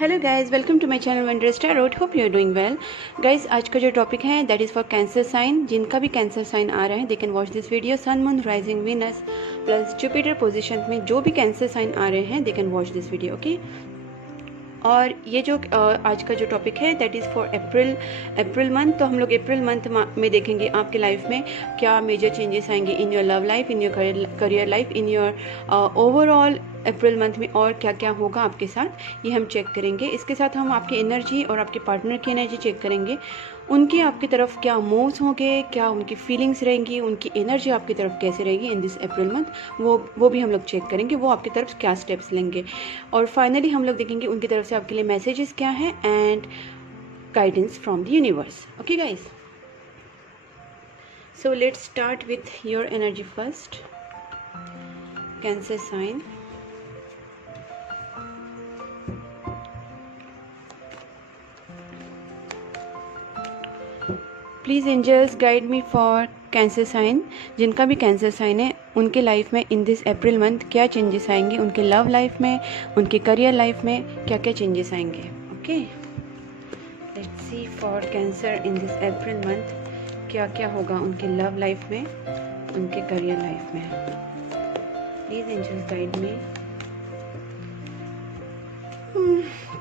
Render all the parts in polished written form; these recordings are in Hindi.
Hello guys, welcome to my channel wonder star road. Hope you are doing well. Guys, आज का जो टॉपिक है that is for Cancer sign. जिनका भी कैंसर साइन आ रहा है they can watch this video. Sun, moon, rising, Venus plus Jupiter position में जो भी कैंसर साइन आ रहे हैं they can watch this video, okay. और ये जो आज का जो टॉपिक है that is for April month. तो हम लोग अप्रैल मंथ में देखेंगे आपके लाइफ में क्या मेजर चेंजेस आएंगे in your love life, in your career life, in your overall April month में और क्या क्या होगा आपके साथ, ये हम चेक करेंगे। इसके साथ हम आपकी एनर्जी और आपके पार्टनर की एनर्जी चेक करेंगे। उनके आपकी तरफ क्या मूव्स होंगे, क्या उनकी फीलिंग्स रहेंगी, उनकी एनर्जी आपकी तरफ कैसे रहेगी इन दिस अप्रैल मंथ, वो भी हम लोग चेक करेंगे। वो आपकी तरफ क्या स्टेप्स लेंगे और फाइनली हम लोग देखेंगे उनकी तरफ से आपके लिए मैसेजेस क्या हैं and guidance from the universe, okay guys. So let's start with your energy first. Cancer sign, please angels guide me for Cancer sign. जिनका भी कैंसर साइन है उनके लाइफ में इन दिस अप्रैल मंथ क्या चेंजेस आएंगे, उनके लव लाइफ में, उनके करियर लाइफ में क्या क्या चेंजेस आएंगे, okay. Let's see for Cancer in this April month क्या क्या होगा उनके लव लाइफ में, उनके करियर लाइफ में। Please angels guide me.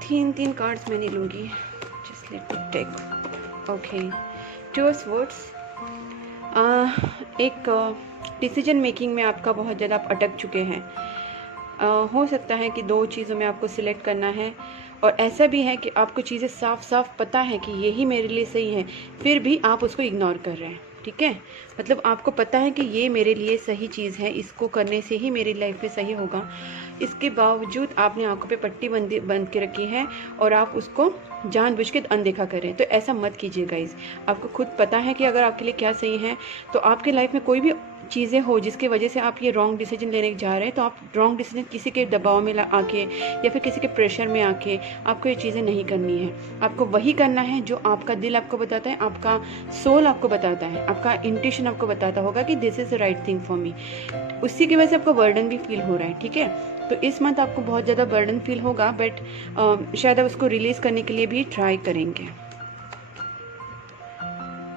तीन कार्ड्स मैं नहीं लूँगी, just let me take, okay. Two of swords, एक डिसीजन मेकिंग में आपका बहुत ज़्यादा आप अटक चुके हैं। हो सकता है कि दो चीज़ों में आपको सिलेक्ट करना है और ऐसा भी है कि आपको चीज़ें साफ साफ पता है कि यही मेरे लिए सही है, फिर भी आप उसको इग्नोर कर रहे हैं, ठीक है। मतलब आपको पता है कि ये मेरे लिए सही चीज़ है, इसको करने से ही मेरी लाइफ में सही होगा, इसके बावजूद आपने आंखों पे पट्टी बंद के रखी है और आप उसको जानबूझ के अनदेखा करें। तो ऐसा मत कीजिए गाइज। आपको खुद पता है कि अगर आपके लिए क्या सही है, तो आपके लाइफ में कोई भी चीज़ें हो जिसकी वजह से आप ये रॉन्ग डिसीजन लेने जा रहे हैं, तो आप रॉन्ग डिसीजन किसी के दबाव में आके या फिर किसी के प्रेशर में आके आपको ये चीज़ें नहीं करनी है। आपको वही करना है जो आपका दिल आपको बताता है, आपका सोल आपको बताता है, आपका इंट्यूशन आपको बताता होगा कि this is the right thing for me. उसी की वजह से आपको बर्डन भी फील हो रहा है, ठीक है। तो इस मंथ आपको बहुत ज़्यादा बर्डन फील होगा, बट शायद आप उसको रिलीज़ करने के लिए भी ट्राई करेंगे।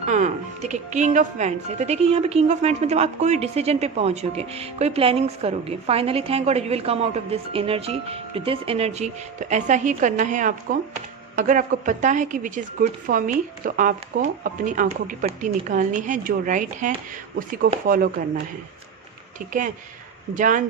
हाँ, ठीक है। किंग ऑफ वैंड्स है, तो देखिए यहाँ पे किंग ऑफ वैंड्स मतलब आप कोई डिसीजन पे पहुँचोगे, कोई प्लानिंग्स करोगे। Finally thank God you will come out of this energy to this energy. तो ऐसा ही करना है आपको। अगर आपको पता है कि which is good for me, तो आपको अपनी आंखों की पट्टी निकालनी है, जो राइट है उसी को फॉलो करना है, ठीक है। जान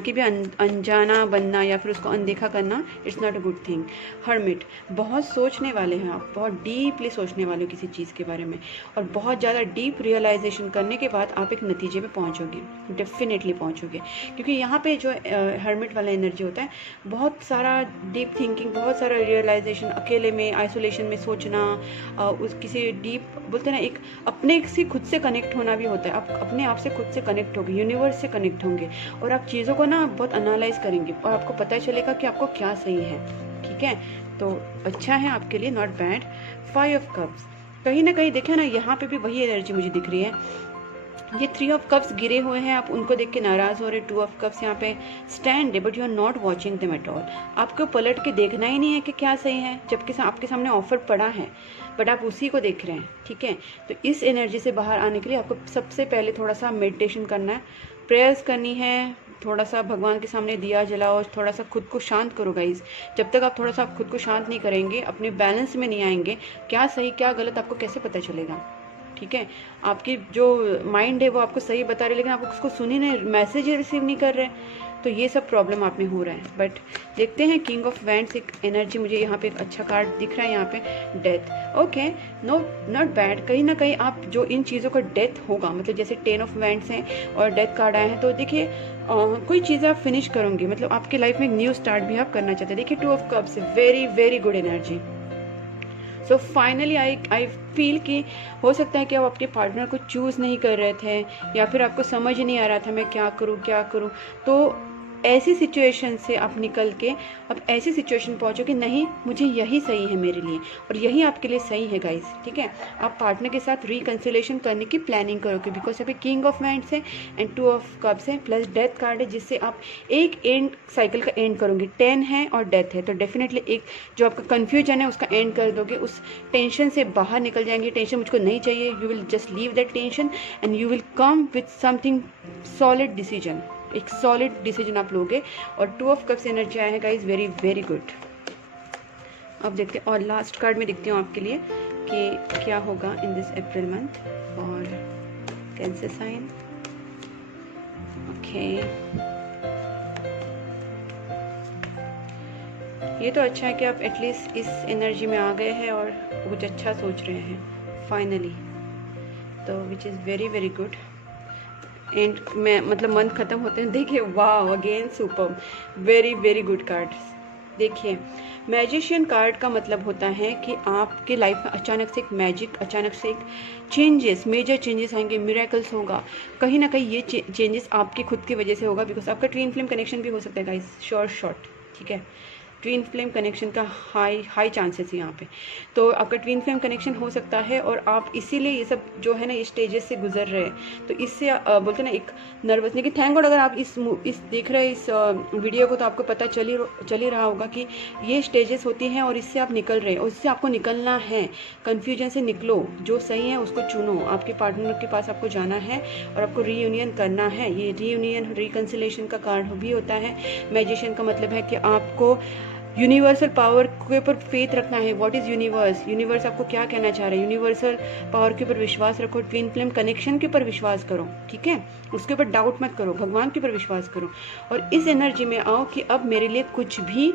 के भी अनजाना बनना या फिर उसको अनदेखा करना, it's not a good thing. Hermit, बहुत सोचने वाले हैं आप, बहुत डीपली सोचने वाले हो किसी चीज़ के बारे में और बहुत ज़्यादा डीप रियलाइजेशन करने के बाद आप एक नतीजे पे पहुंचोगे, डेफिनेटली पहुंचोगे। क्योंकि यहाँ पे जो हर्मिट वाला एनर्जी होता है, बहुत सारा डीप थिंकिंग, बहुत सारा रियलाइजेशन, अकेले में आइसोलेशन में सोचना, उस किसी डीप बोलते हैं ना, एक अपने से खुद से कनेक्ट होना भी होता है। आप अपने आप से खुद से कनेक्ट होगे, यूनिवर्स से कनेक्ट होंगे और आप चीज़ों को ना बहुत एनालाइज करेंगे और आपको पता चलेगा कि आपको क्या सही है, ठीक है। तो अच्छा है आपके लिए, नॉट बैड। 5 ऑफ कप्स, कहीं ना कहीं देखे ना, यहाँ पे भी वही एनर्जी मुझे दिख रही है। ये 3 ऑफ कप्स गिरे हुए हैं, आप उनको देख के नाराज़ हो रहे। 2 ऑफ कप्स यहाँ पे स्टैंड है, but you are not watching them at all. आपको पलट के देखना ही नहीं है कि क्या सही है, जबकि आपके सामने ऑफर पड़ा है, बट आप उसी को देख रहे हैं, ठीक है। तो इस एनर्जी से बाहर आने के लिए आपको सबसे पहले थोड़ा सा मेडिटेशन करना है, प्रेयर्स करनी है, थोड़ा सा भगवान के सामने दिया जलाओ, थोड़ा सा खुद को शांत करो गाइज। जब तक आप थोड़ा सा खुद को शांत नहीं करेंगे, अपने बैलेंस में नहीं आएंगे, क्या सही क्या गलत आपको कैसे पता चलेगा, ठीक है। आपकी जो माइंड है वो आपको सही बता रही है, लेकिन आप उसको सुन ही नहीं, मैसेज रिसीव नहीं कर रहे, तो ये सब प्रॉब्लम आप में हो रहा है। बट देखते हैं, किंग ऑफ वैंड्स एक एनर्जी मुझे यहाँ पे एक अच्छा कार्ड दिख रहा है, यहाँ पे death, okay, no not bad. कहीं ना कहीं आप जो इन चीज़ों का डेथ होगा, मतलब जैसे 10 ऑफ वैंड्स हैं और डेथ कार्ड आए हैं, तो देखिए कोई चीज़ आप फिनिश करोगे, मतलब आपके लाइफ में एक न्यू स्टार्ट भी आप करना चाहते हैं। देखिए 2 of cups, very very good energy. So finally I feel कि हो सकता है कि आप अपने पार्टनर को चूज़ नहीं कर रहे थे या फिर आपको समझ नहीं आ रहा था मैं क्या करूँ। तो ऐसी सिचुएशन से आप निकल के अब ऐसी सिचुएशन पहुँचो कि नहीं, मुझे यही सही है मेरे लिए और यही आपके लिए सही है गाइस, ठीक है। आप पार्टनर के साथ रिकन्सिलेशन करने की प्लानिंग करोगे, बिकॉज अभी किंग ऑफ वांड्स है एंड 2 ऑफ कप्स है प्लस डेथ कार्ड है, जिससे आप एक एंड साइकिल का एंड करोगे। 10 है और डेथ है, तो डेफिनेटली एक जो आपका कन्फ्यूजन है उसका एंड कर दोगे, उस टेंशन से बाहर निकल जाएंगे। टेंशन मुझको नहीं चाहिए, you will just leave that tension and you will come with something solid decision, एक सॉलिड डिसीजन आप लोगे। और 2 ऑफ कप्स एनर्जी आया है गाइस, वेरी वेरी गुड। अब देखते हैं और लास्ट कार्ड में दिखती हूँ आपके लिए कि क्या होगा इन दिस अप्रैल मंथ और कैंसर साइन। ओके, ये तो अच्छा है कि आप एटलीस्ट इस एनर्जी में आ गए हैं और कुछ अच्छा सोच रहे हैं फाइनली, तो which is very very good. And मैं मतलब मंथ ख़त्म होते हैं, देखिए वाह again super, very very good cards. देखिए मैजिशियन कार्ड का मतलब होता है कि आपके लाइफ में अचानक से एक मैजिक, अचानक से एक चेंजेस, मेजर चेंजेस आएंगे, मिरेकल्स होगा। कहीं ना कहीं ये चेंजेस आपकी खुद की वजह से होगा, बिकॉज आपका ट्विन फ्लेम कनेक्शन भी हो सकता है गाइस, शॉर्ट, ठीक है। ट्विन फ्लेम कनेक्शन का हाई चांसेस है यहाँ पे, तो आपका ट्विन फ्लेम कनेक्शन हो सकता है और आप इसीलिए ये सब जो है ना ये स्टेजेस से गुजर रहे हैं। तो इससे बोलते ना एक नर्वस, लेकिन थैंक गॉड अगर आप इस देख रहे हैं इस वीडियो को तो आपको पता चल ही रहा होगा कि ये स्टेजेस होती हैं और इससे आप निकल रहे हैं और इससे आपको निकलना है। कन्फ्यूजन से निकलो, जो सही है उसको चुनो, आपके पार्टनर के पास आपको जाना है और आपको रीयूनियन करना है। ये रीयूनियन रिकन्सिलेशन का कार्ड भी होता है। मैजिशियन का मतलब है कि आपको यूनिवर्सल पावर के ऊपर फेथ रखना है। व्हाट इज़ यूनिवर्स, यूनिवर्स आपको क्या कहना चाह रहा है, यूनिवर्सल पावर के ऊपर विश्वास रखो, ट्विन फ्लेम कनेक्शन के ऊपर विश्वास करो, ठीक है, उसके ऊपर डाउट मत करो, भगवान के ऊपर विश्वास करो और इस एनर्जी में आओ कि अब मेरे लिए कुछ भी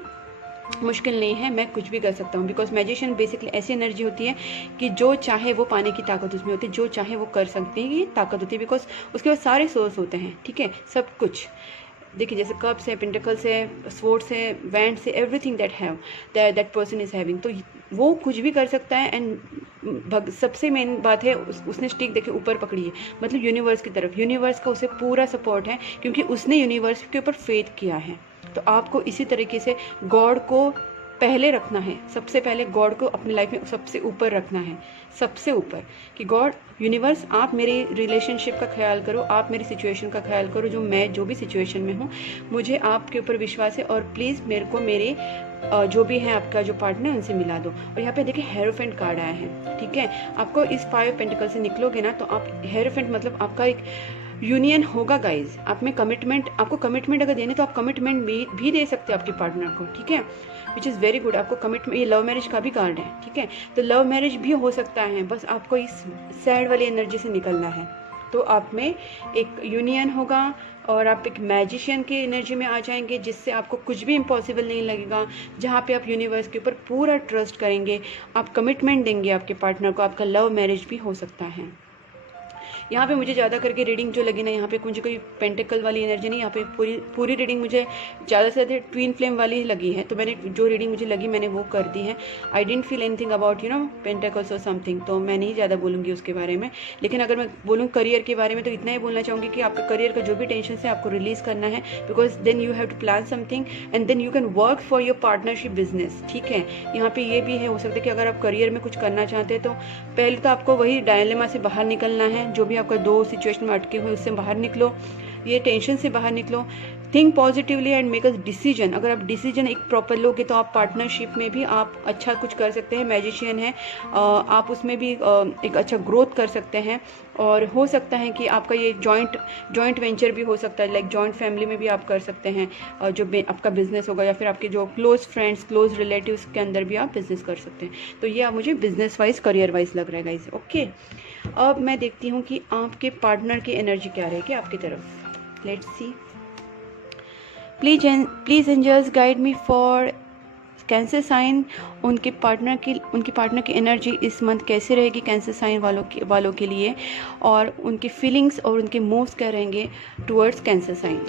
मुश्किल नहीं है, मैं कुछ भी कर सकता हूँ। बिकॉज मैजिशियन बेसिकली ऐसी एनर्जी होती है कि जो चाहे वो पाने की ताकत उसमें होती है, जो चाहे वो कर सकते हैं, ये ताकत होती है। बिकॉज उसके पास सारे सोर्स होते हैं, ठीक है, सब कुछ। देखिए जैसे कप्स है, पेंटिकल्स है, स्वॉर्ड्स है, वैंड्स है, everything that person is having, तो वो कुछ भी कर सकता है। एंड सबसे मेन बात है उसने स्टिक देखिए ऊपर पकड़ी है, मतलब यूनिवर्स की तरफ, यूनिवर्स का उसे पूरा सपोर्ट है क्योंकि उसने यूनिवर्स के ऊपर फेथ किया है। तो आपको इसी तरीके से गॉड को पहले रखना है, सबसे पहले गॉड को अपनी लाइफ में सबसे ऊपर रखना है, सबसे ऊपर, कि गॉड, यूनिवर्स, आप मेरी रिलेशनशिप का ख्याल करो, आप मेरी सिचुएशन का ख्याल करो, जो भी सिचुएशन में हूँ, मुझे आपके ऊपर विश्वास है और प्लीज़ मेरे को मेरे जो भी है आपका जो पार्टनर है उनसे मिला दो। और यहाँ पे देखिए हेरोफेंट कार्ड आया है, ठीक है। आपको इस 5 पेंटिकल से निकलोगे ना तो आप हेरोफेंट मतलब आपका एक यूनियन होगा गाइज। आप में कमिटमेंट, आपको कमिटमेंट अगर देने तो आप कमिटमेंट भी दे सकते हो आपके पार्टनर को, ठीक है, विच इज़ वेरी गुड। आपको कमिटमेंट, ये लव मैरिज का भी कार्ड है, ठीक है, तो लव मैरिज भी हो सकता है, बस आपको इस सैड वाली एनर्जी से निकलना है। तो आप में एक यूनियन होगा और आप एक मैजिशियन की एनर्जी में आ जाएंगे, जिससे आपको कुछ भी इम्पॉसिबल नहीं लगेगा, जहाँ पे आप यूनिवर्स के ऊपर पूरा ट्रस्ट करेंगे, आप कमिटमेंट देंगे आपके पार्टनर को, आपका लव मैरिज भी हो सकता है। यहाँ पे मुझे ज़्यादा करके रीडिंग जो लगी ना, यहाँ पे मुझे कोई पेंटिकल वाली एनर्जी नहीं, यहाँ पे पूरी रीडिंग मुझे ज़्यादा से ज़्यादा ट्विन फ्लेम वाली ही लगी है। तो मैंने जो रीडिंग मुझे लगी मैंने वो कर दी है। I don't feel anything about pentacles और समथिंग, तो मैं नहीं ज़्यादा बोलूँगी उसके बारे में। लेकिन अगर मैं बोलूँ करियर के बारे में तो इतना ही बोलना चाहूँगी कि आपका करियर का जो भी टेंशन है आपको रिलीज़ करना है, because then you have to plan something and then you can work for your partnership business, ठीक है। यहाँ पे ये भी है, हो सकता है कि अगर आप करियर में कुछ करना चाहते हैं तो पहले तो आपको वही डायलेमा से बाहर निकलना है, जो भी आपका 2 सिचुएशन में अटके हुए उससे बाहर निकलो, ये टेंशन से बाहर निकलो, think positively and make a decision. अगर आप डिसीजन एक प्रॉपर लोगे तो आप पार्टनरशिप में भी आप अच्छा कुछ कर सकते हैं। मैजिशियन है, आप उसमें भी एक अच्छा ग्रोथ कर सकते हैं और हो सकता है कि आपका ये जॉइंट वेंचर भी हो सकता है, लाइक जॉइंट फैमिली में भी आप कर सकते हैं, जो आपका बिजनेस होगा या फिर आपके जो क्लोज फ्रेंड्स, क्लोज रिलेटिव्स के अंदर भी आप बिजनेस कर सकते हैं। तो ये आप मुझे बिजनेस वाइज, करियर वाइज लग रहा है गाइस, ओके। अब मैं देखती हूँ कि आपके पार्टनर की एनर्जी क्या रहेगी आपकी तरफ। Let's see, please angels guide me for Cancer sign. उनके पार्टनर की एनर्जी इस मंथ कैसे रहेगी कैंसर साइन वालों के लिए, और उनकी फीलिंग्स और उनके मूव्स क्या रहेंगे towards Cancer sign.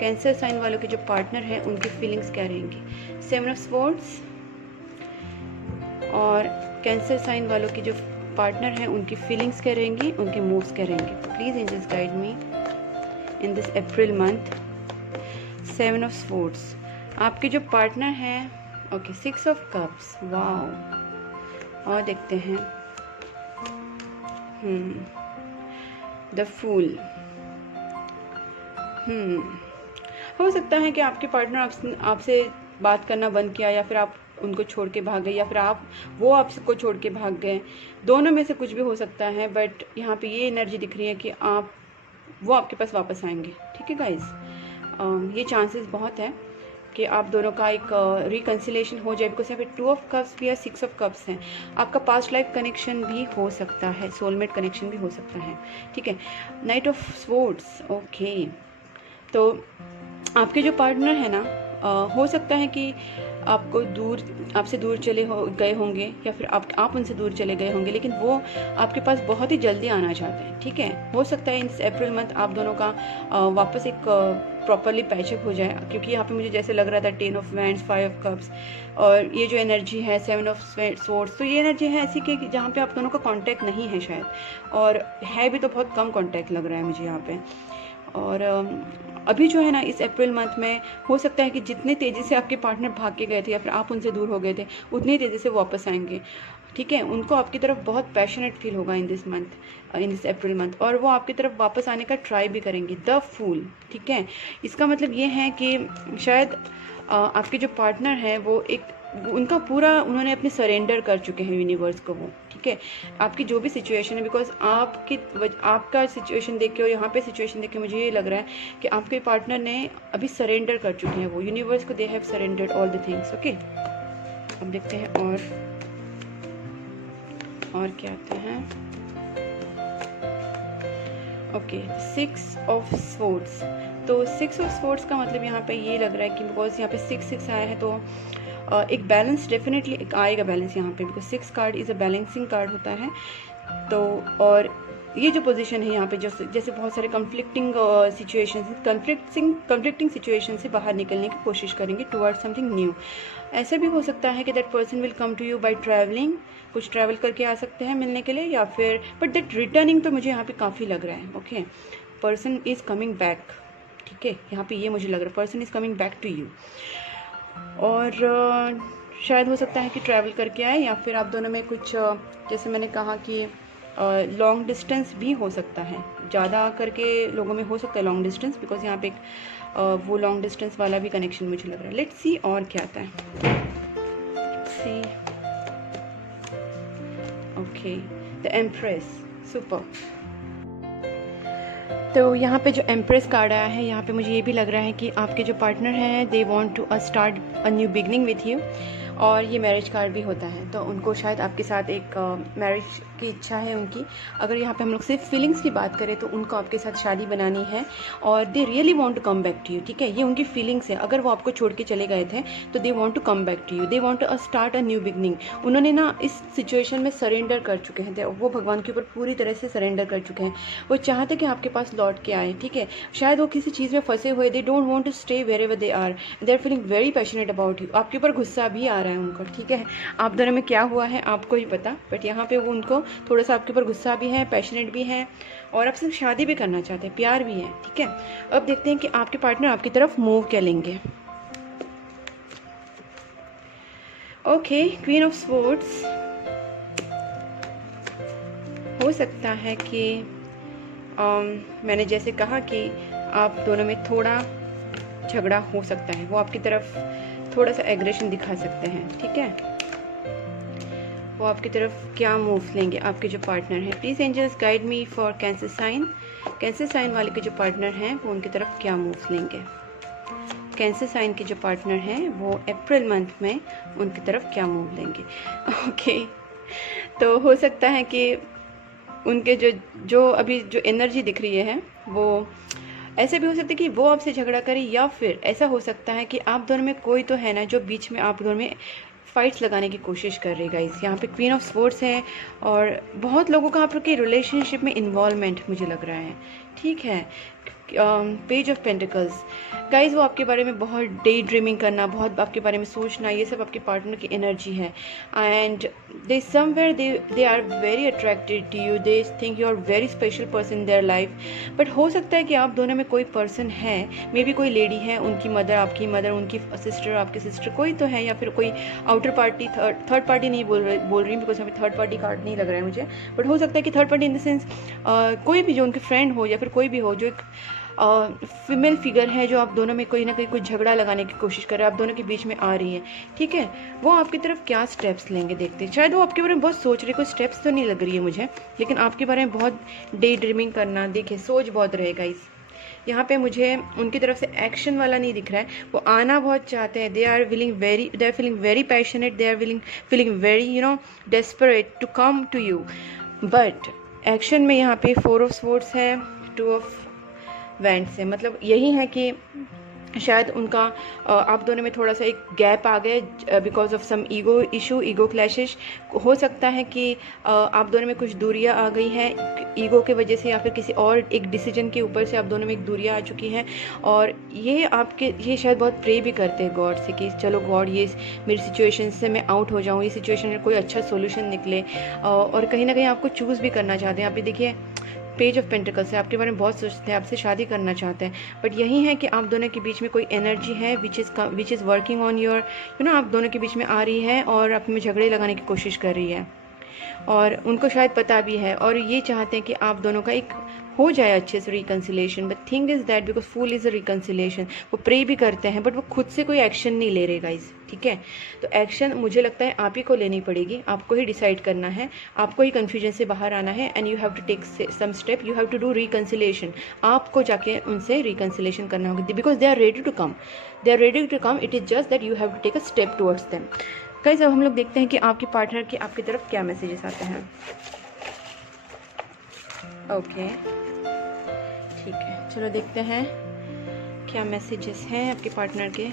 Cancer sign वालों के जो पार्टनर हैं उनकी फीलिंग्स क्या रहेंगी। 7 ऑफ स्वॉर्ड्स, और कैंसर साइन वालों की जो पार्टनर हैं उनकी फीलिंग्स क्या रहेंगी, उनके मूव्स क्या रहेंगे। Please angels guide me in this April month. 7 of swords, आपके जो पार्टनर हैं, ओके 6 ऑफ कप्स, वाओ। और देखते हैं द फूल। हो सकता है कि आपके पार्टनर आपसे बात करना बंद किया, या फिर आप उनको छोड़ के भाग गए, या फिर वो आपको छोड़ के भाग गए। दोनों में से कुछ भी हो सकता है, बट यहाँ पे ये एनर्जी दिख रही है कि वो आपके पास वापस आएंगे। ठीक है गाइज, ये चांसेस बहुत है कि आप दोनों का एक रिकन्सिलेशन हो जाए, बिकॉज यहाँ पे 2 ऑफ कप्स भी है, 6 ऑफ कप्स हैं। आपका पास्ट लाइफ कनेक्शन भी हो सकता है, सोलमेट कनेक्शन भी हो सकता है। ठीक है, नाइट ऑफ स्वॉर्ड्स, ओके। तो आपके जो पार्टनर है ना, हो सकता है कि आपसे दूर गए होंगे, या फिर आप उनसे दूर चले गए होंगे, लेकिन वो आपके पास बहुत ही जल्दी आना चाहते हैं। ठीक है, हो सकता है इस अप्रैल मंथ आप दोनों का वापस एक प्रॉपरली पैचअप हो जाए, क्योंकि यहाँ पे मुझे जैसे लग रहा था 10 ऑफ वैंड्स, 5 ऑफ कप्स, और ये जो एनर्जी है 7 ऑफ स्वॉर्ड्स, तो ये एनर्जी है ऐसी कि जहाँ पे आप दोनों का कांटेक्ट नहीं है शायद, और है भी तो बहुत कम कांटेक्ट लग रहा है मुझे यहाँ पे। और अभी जो है ना, इस अप्रैल मंथ में हो सकता है कि जितने तेज़ी से आपके पार्टनर भाग के गए थे, या फिर आप उनसे दूर हो गए थे, उतनी तेज़ी से वापस आएंगे। ठीक है, उनको आपकी तरफ बहुत पैशनेट फील होगा इन दिस अप्रैल मंथ, और वो आपकी तरफ वापस आने का ट्राई भी करेंगे। द फूल, ठीक है, इसका मतलब ये है कि शायद आपके जो पार्टनर हैं वो उनका पूरा उन्होंने अपने सरेंडर कर चुके हैं यूनिवर्स को वो। ठीक है, आपकी जो भी सिचुएशन है, बिकॉज आपका सिचुएशन देख के और यहाँ पे सिचुएशन देख के मुझे ये लग रहा है कि आपके पार्टनर ने अभी सरेंडर कर चुके हैं वो यूनिवर्स को। They have surrendered all the things. Okay, अब देखते हैं और क्या आता है। Okay, 6 of swords. तो 6 ऑफ स्वॉर्ड्स का मतलब यहाँ पे ये लग रहा है कि बिकॉज यहाँ पे 6 आया है, तो एक बैलेंस डेफिनेटली आएगा बैलेंस यहाँ पे, because 6 card is a balancing card होता है। तो और ये जो पोजीशन है यहाँ पे, जैसे बहुत सारे कंफ्लिक्टिंग सिचुएशन से बाहर निकलने की कोशिश करेंगे टुवर्ड समथिंग न्यू। ऐसा भी हो सकता है कि that person will come to you by travelling, कुछ ट्रैवल करके आ सकते हैं मिलने के लिए, या फिर बट दैट रिटर्निंग तो मुझे यहाँ पे काफ़ी लग रहा है। Okay, person is coming back. ठीक है, यहाँ पे ये मुझे लग रहा है person is coming back to you, और शायद हो सकता है कि ट्रैवल करके आए, या फिर आप दोनों में कुछ जैसे मैंने कहा कि लॉन्ग डिस्टेंस भी हो सकता है। ज़्यादा करके लोगों में हो सकता है लॉन्ग डिस्टेंस, बिकॉज यहाँ पे एक वो लॉन्ग डिस्टेंस वाला भी कनेक्शन मुझे लग रहा है। लेट्स सी और क्या आता है। सी, ओके, द एम्प्रेस, सुपर। तो यहाँ पे जो एम्प्रेस कार्ड आया है, यहाँ पे मुझे ये भी लग रहा है कि आपके जो पार्टनर हैं they want to start a new beginning with you, और ये मैरिज कार्ड भी होता है, तो उनको शायद आपके साथ एक मैरिज की इच्छा है उनकी। अगर यहाँ पे हम लोग सिर्फ फीलिंग्स की बात करें तो उनको आपके साथ शादी बनानी है, और they really want to come back to you. ठीक है, ये उनकी फीलिंग्स है। अगर वो आपको छोड़ के चले गए थे तो they want to come back to you, they want to start a new beginning. उन्होंने ना इस सिचुएशन में सरेंडर कर चुके हैं, वो भगवान के ऊपर पूरी तरह से सरेंडर कर चुके हैं। वो चाहते कि आपके पास लौट के आए। ठीक है, शायद वो किसी चीज़ में फंसे हुए, they don't want to stay wherever they are, they are feeling very passionate about you. आपके ऊपर गुस्सा भी आ रहा है उनको। ठीक है, आप दोनों में क्या हुआ है आपको ही पता, बट यहाँ पे वो उनको थोड़ा सा आपके ऊपर गुस्सा भी है, पैशनेट भी है, और आपसे शादी भी करना चाहते हैं, प्यार भी है। ठीक है, अब देखते हैं कि आपके पार्टनर आपकी तरफ मूव क्या लेंगे। Okay, queen of swords. हो सकता है कि मैंने जैसे कहा कि आप दोनों में थोड़ा झगड़ा हो सकता है, वो आपकी तरफ थोड़ा सा एग्रेशन दिखा सकते हैं। ठीक है, वो आपकी तरफ क्या मूव लेंगे आपके जो पार्टनर हैं। Please angels guide me for Cancer sign. Cancer sign वाले के जो पार्टनर हैं वो उनकी तरफ क्या मूव लेंगे। कैंसर साइन के जो पार्टनर हैं वो अप्रैल मंथ में उनकी तरफ क्या मूव लेंगे। ओके, तो हो सकता है कि उनके जो अभी जो एनर्जी दिख रही है वो ऐसे भी हो सकता है कि वो आपसे झगड़ा करे, या फिर ऐसा हो सकता है कि आप दोनों में कोई तो है ना जो बीच में आप दोनों में फाइट्स लगाने की कोशिश कर रही है। गाइस, यहाँ पे क्वीन ऑफ स्वॉर्ड्स है, और बहुत लोगों का आप लोग के रिलेशनशिप में इन्वॉल्वमेंट मुझे लग रहा है। ठीक है, पेज ऑफ पेंटिकल्स। गाइज वो आपके बारे में बहुत डे ड्रीमिंग करना, बहुत आपके बारे में सोचना, ये सब आपके पार्टनर की एनर्जी है। And they somewhere they are very attracted to you, they think you are very special person in their life. But हो सकता है कि आप दोनों में कोई पर्सन है, मे बी कोई लेडी है, उनकी मदर आपकी मदर, उनकी सिस्टर आपकी सिस्टर, कोई तो है, या फिर कोई आउटर पार्टी, थर्ड पार्टी नहीं बोल रही बिकॉज हमें थर्ड पार्टी कार्ड नहीं लग रहा है मुझे, बट हो सकता है कि third party in the sense कोई भी जो उनके फ्रेंड हो या फिर कोई भी हो जो एक फीमेल फिगर है, जो आप दोनों में कोई ना कोई झगड़ा लगाने की कोशिश कर रहा है, आप दोनों के बीच में आ रही है। ठीक है, वो आपकी तरफ क्या स्टेप्स लेंगे देखते हैं। शायद वो आपके बारे में बहुत सोच रहे, कोई स्टेप्स तो नहीं लग रही है मुझे, लेकिन आपके बारे में बहुत डे ड्रीमिंग करना, देखिए सोच बहुत रहेगा इस यहाँ पे मुझे उनकी तरफ से एक्शन वाला नहीं दिख रहा है। वो आना बहुत चाहते हैं, they are feeling very passionate, they are feeling very desperate to come to you. But action में यहाँ पे 4 ऑफ स्वॉर्ड्स है, 2 ऑफ वैंड्स है, मतलब यही है कि शायद उनका आप दोनों में थोड़ा सा एक गैप आ गया because of some ego issue, ego clashes. हो सकता है कि आप दोनों में कुछ दूरियां आ गई हैं ईगो के वजह से, या फिर किसी और एक डिसीजन के ऊपर से आप दोनों में एक दूरियां आ चुकी हैं। और ये शायद बहुत प्रे भी करते हैं गॉड से कि चलो गॉड, ये मेरी सिचुएशन से मैं आउट हो जाऊँ, ये सिचुएशन में कोई अच्छा सोल्यूशन निकले। और कहीं ना कहीं आपको चूज़ भी करना चाहते हैं। आप ये देखिए पेज ऑफ पेंटिकल्स से आपके बारे में बहुत सोचते हैं, आपसे शादी करना चाहते हैं। बट यही है कि आप दोनों के बीच में कोई एनर्जी है which is working on your आप दोनों के बीच में आ रही है और आप में झगड़े लगाने की कोशिश कर रही है। और उनको शायद पता भी है और ये चाहते हैं कि आप दोनों का एक हो जाए अच्छे से reconciliation. But thing is that because fool is a reconciliation, वो प्रे भी करते हैं बट वो खुद से कोई एक्शन नहीं ले रहे गाइस। ठीक है, तो एक्शन मुझे लगता है आप ही को लेनी पड़ेगी, आपको ही डिसाइड करना है, आपको ही कन्फ्यूजन से बाहर आना है। And you have to take some step, you have to do reconciliation. आपको जाके उनसे रिकन्सिलेशन करना होगा because they are ready to come, it is just that you have to take a step towards them. Guys अब हम लोग देखते हैं कि आपके पार्टनर के आपकी तरफ क्या मैसेजेस आते हैं। ओके ठीक है, चलो देखते हैं क्या मैसेजेस हैं आपके पार्टनर के।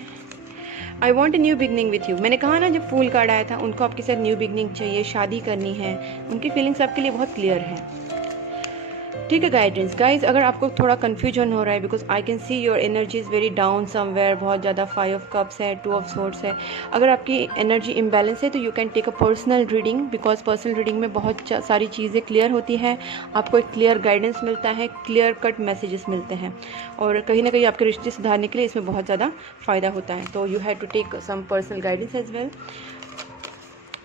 I want a new beginning with you. मैंने कहा ना जब फूल कार्ड आया था, उनको आपके साथ न्यू बिगनिंग चाहिए, शादी करनी है, उनकी फीलिंग्स आपके लिए बहुत क्लियर है। ठीक है गाइडेंस गाइज, अगर आपको थोड़ा कन्फ्यूजन हो रहा है because I can see your energy is very down somewhere, बहुत ज़्यादा 5 ऑफ कप्स है, 2 ऑफ स्वॉर्ड्स है। अगर आपकी एनर्जी इम्बैलेंस है तो you can take a personal reading because personal reading में बहुत सारी चीज़ें क्लियर होती है, आपको एक क्लियर गाइडेंस मिलता है, क्लियर कट मैसेजेस मिलते हैं और कहीं ना कहीं आपके रिश्ते सुधारने के लिए इसमें बहुत ज़्यादा फ़ायदा होता है। तो you have to take some personal guidance as well.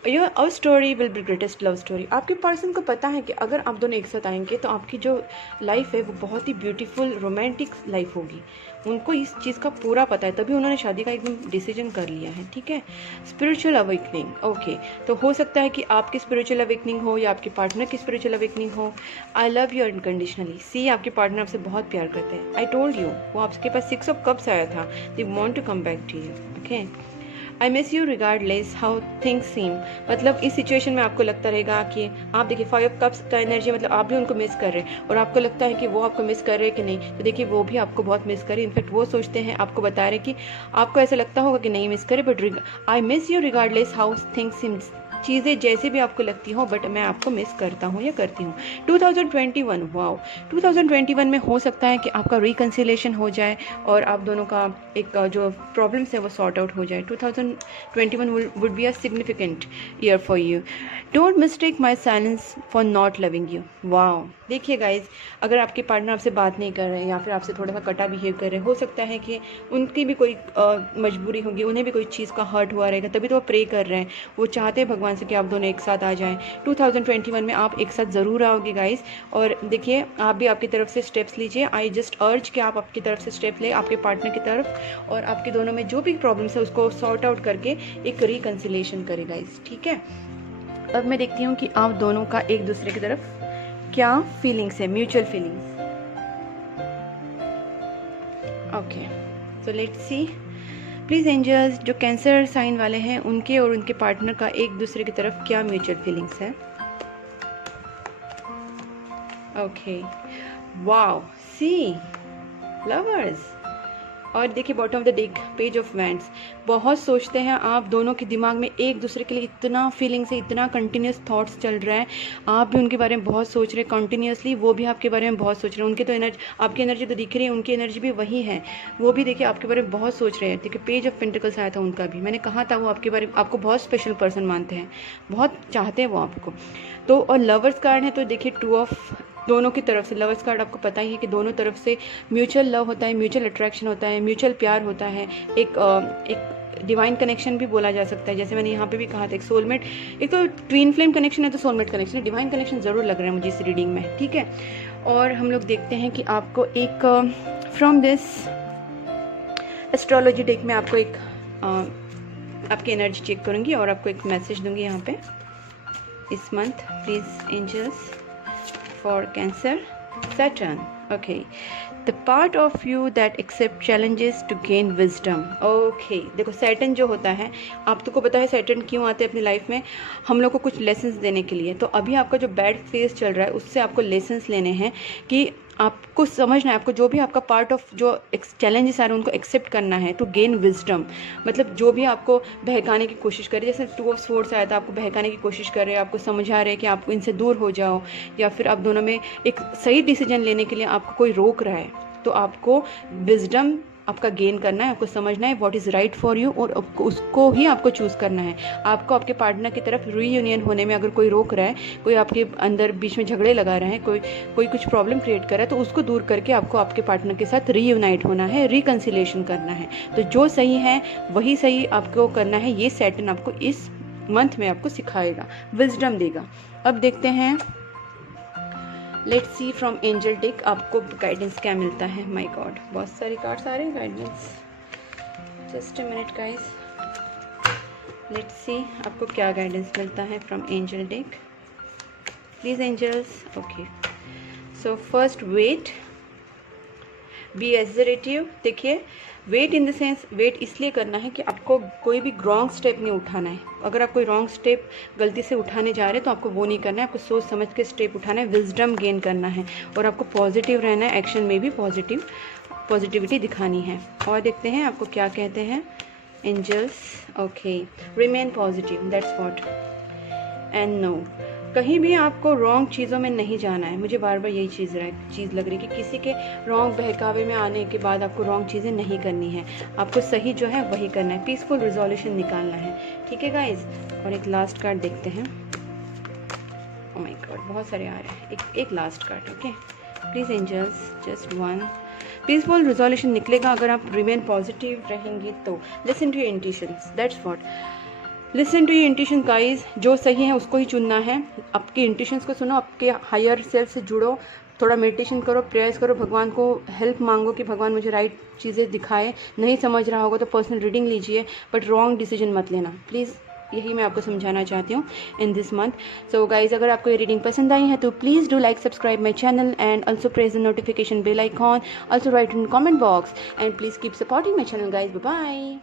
Your a story will be greatest love story. आपके पर्सन को पता है कि अगर आप दोनों एक साथ आएंगे तो आपकी जो लाइफ है वो बहुत ही ब्यूटीफुल रोमांटिक लाइफ होगी। उनको इस चीज़ का पूरा पता है, तभी उन्होंने शादी का एकदम डिसीजन कर लिया है। ठीक है, स्पिरिचुअल अवेकनिंग। ओके, तो हो सकता है कि आपकी स्पिरिचुअल अवेकनिंग हो या आपके पार्टनर की स्पिरिचुअल अवेकनिंग हो। I love you unconditionally. See, आपके पार्टनर आपसे बहुत प्यार करते हैं। आई टोल्ड यू, वो आपके पास 6 ऑफ कप्स आया था, they want to come back to you. Okay, I miss you regardless how things seem. मतलब इस सिचुएशन में आपको लगता रहेगा कि आप देखिए 5 ऑफ कप्स का एनर्जी, मतलब आप भी उनको मिस कर रहे हैं और आपको लगता है कि वो आपको मिस कर रहे हैं कि नहीं, तो देखिए वो भी आपको बहुत मिस करे। इनफैक्ट वो सोचते हैं, आपको बता रहे कि आपको ऐसा लगता होगा कि नहीं मिस करे, but I miss you regardless how things seems. चीज़ें जैसे भी आपको लगती हो बट मैं आपको मिस करता हूँ या करती हूँ। 2021, वाओ, 2021 में हो सकता है कि आपका रिकन्सिलेशन हो जाए और आप दोनों का एक जो प्रॉब्लम्स है वो सॉर्ट आउट हो जाए। 2021 would be a significant year for you. Don't mistake my silence for not loving you. Wow, देखिए गाइज, अगर आपके पार्टनर आपसे बात नहीं कर रहे हैं या फिर आपसे थोड़ा सा कटा बिहेव कर रहे हैं, हो सकता है कि उनकी भी कोई मजबूरी होगी, उन्हें भी कोई चीज़ का हर्ट हुआ रहेगा, तभी तो वो प्रे कर रहे हैं, वो चाहते हैं भगवान से कि आप दोनों एक साथ आ जाएं। 2021 में आप एक साथ ज़रूर आओगे गाइज। और देखिए आप भी आपकी तरफ से स्टेप्स लीजिए। आई जस्ट अर्ज कि आप आपकी तरफ से स्टेप लें आपके पार्टनर की तरफ और आपके दोनों में जो भी प्रॉब्लम्स है उसको सॉर्ट आउट करके एक रिकन्सिलेशन करें गाइज। ठीक है, अब मैं देखती हूँ कि आप दोनों का एक दूसरे की तरफ क्या फीलिंग्स है, mutual feelings. Okay, so let's see. Please angels, जो कैंसर साइन वाले हैं उनके और उनके पार्टनर का एक दूसरे की तरफ क्या म्यूचुअल फीलिंग्स है। ओके, वाओ, सी, लवर्स, और देखिए bottom of the deck page of wands. बहुत सोचते हैं आप, दोनों के दिमाग में एक दूसरे के लिए इतना फीलिंग्स है, इतना कंटिन्यूस थॉट्स चल रहा है। आप भी उनके बारे में बहुत सोच रहे हैं कंटिन्यूसली, वो भी आपके बारे में बहुत सोच रहे हैं। उनके तो एनर्जी, आपकी एनर्जी तो दिख रही है, उनकी एनर्जी भी वही है, वो भी देखिए आपके बारे में बहुत सोच रहे हैं। देखिए पेज ऑफ पेंटिकल्स आया था उनका भी, मैंने कहा था वो आपके बारे में, आपको बहुत स्पेशल पर्सन मानते हैं, बहुत चाहते हैं वो आपको। तो और लवर्स कार्ड है तो देखिए 2 ऑफ, दोनों की तरफ से लवर्स कार्ड आपको पता ही है कि दोनों तरफ से म्यूचुअल लव होता है, म्यूचुअल अट्रैक्शन होता है, म्यूचुअल प्यार होता है, एक डिवाइन कनेक्शन भी बोला जा सकता है, जैसे मैंने यहाँ पे भी कहा था। एक सोलमेट, एक तो ट्विन फ्लेम कनेक्शन है तो सोलमेट कनेक्शन है, डिवाइन कनेक्शन ज़रूर लग रहा है मुझे इस रीडिंग में, ठीक है। और हम लोग देखते हैं कि आपको एक फ्रॉम दिस एस्ट्रोलॉजी डेक में आपको एक आपकी एनर्जी चेक करूँगी और आपको एक मैसेज दूँगी यहाँ पे इस month. Please angels for Cancer, Saturn. Okay, the part of you that accept challenges to gain wisdom. Okay, देखो सैटर्न जो होता है, आपको पता है सैटर्न क्यों आते हैं अपनी लाइफ में, हम लोग को कुछ लेसन्स देने के लिए। तो अभी आपका जो बैड फेज चल रहा है उससे आपको लेसन्स लेने हैं कि आपको समझना है, आपको जो भी आपका पार्ट ऑफ जो चैलेंजेस आ रहे हैं उनको एक्सेप्ट करना है टू गेन विजडम। मतलब जो भी आपको बहकाने की कोशिश करे, जैसे 2 ऑफ स्वॉर्ड्स आया था, आपको बहकाने की कोशिश कर रहे हैं, आपको समझा रहे हैं कि आप इनसे दूर हो जाओ, या फिर आप दोनों में एक सही डिसीजन लेने के लिए आपको कोई रोक रहा है, तो आपको विजडम आपका गेन करना है, आपको समझना है what is right for you, और उसको ही आपको चूज़ करना है। आपको आपके पार्टनर की तरफ रीयूनियन होने में अगर कोई रोक रहा है, कोई आपके अंदर बीच में झगड़े लगा रहा है, कोई कुछ प्रॉब्लम क्रिएट कर रहा है, तो उसको दूर करके आपको आपके पार्टनर के साथ रीयूनाइट होना है, रिकन्सिलेशन करना है। तो जो सही है वही सही आपको करना है। ये सैटर्न आपको इस मंथ में आपको सिखाएगा, विजडम देगा। अब देखते हैं, let's see from angel deck आपको गाइडेंस क्या मिलता है। माय गॉड, बहुत सारी कार्ड्स आ रहे हैं guidance. Just a minute guys, let's see आपको क्या गाइडेंस मिलता है from angel deck. Please angels. Okay, so first wait, be assertive. देखिए wait in the sense, wait इसलिए करना है कि आपको कोई भी रॉन्ग स्टेप नहीं उठाना है। अगर आप कोई रॉन्ग स्टेप गलती से उठाने जा रहे हैं तो आपको वो नहीं करना है, आपको सोच समझ के स्टेप उठाना है, विजडम गेन करना है, और आपको पॉजिटिव रहना है, एक्शन में भी पॉजिटिविटी दिखानी है। और देखते हैं आपको क्या कहते हैं angels. Okay, remain positive, that's what, and no, कहीं भी आपको रॉन्ग चीज़ों में नहीं जाना है। मुझे बार बार यही चीज़ लग रही है कि किसी के रॉन्ग बहकावे में आने के बाद आपको रॉन्ग चीज़ें नहीं करनी है, आपको सही जो है वही करना है, पीसफुल रिजोल्यूशन निकालना है, ठीक है गाइज। और एक लास्ट कार्ड देखते हैं। ओह माय गॉड, बहुत सारे आ रहे हैं, एक last card. Okay, please angels, just one. Peaceful resolution निकलेगा अगर आप रिमेन पॉजिटिव रहेंगे तो। Listen to your intuitions, that's what, listen to your intuition guys. जो सही है उसको ही चुनना है, आपके इंट्यूशंस को सुनो, आपके हायर सेल्फ से जुड़ो, थोड़ा मेडिटेशन करो, प्रेयर्स करो, भगवान को हेल्प मांगो कि भगवान मुझे राइट चीज़ें दिखाए। नहीं समझ रहा होगा तो पर्सनल रीडिंग लीजिए, बट रॉन्ग डिसीजन मत लेना प्लीज़, यही मैं आपको समझाना चाहती हूँ in this month. So guys, अगर आपको ये रीडिंग पसंद आई है तो please do like, subscribe my channel and also press the notification bell icon, also write in comment box and please keep supporting my channel guys. Bye bye.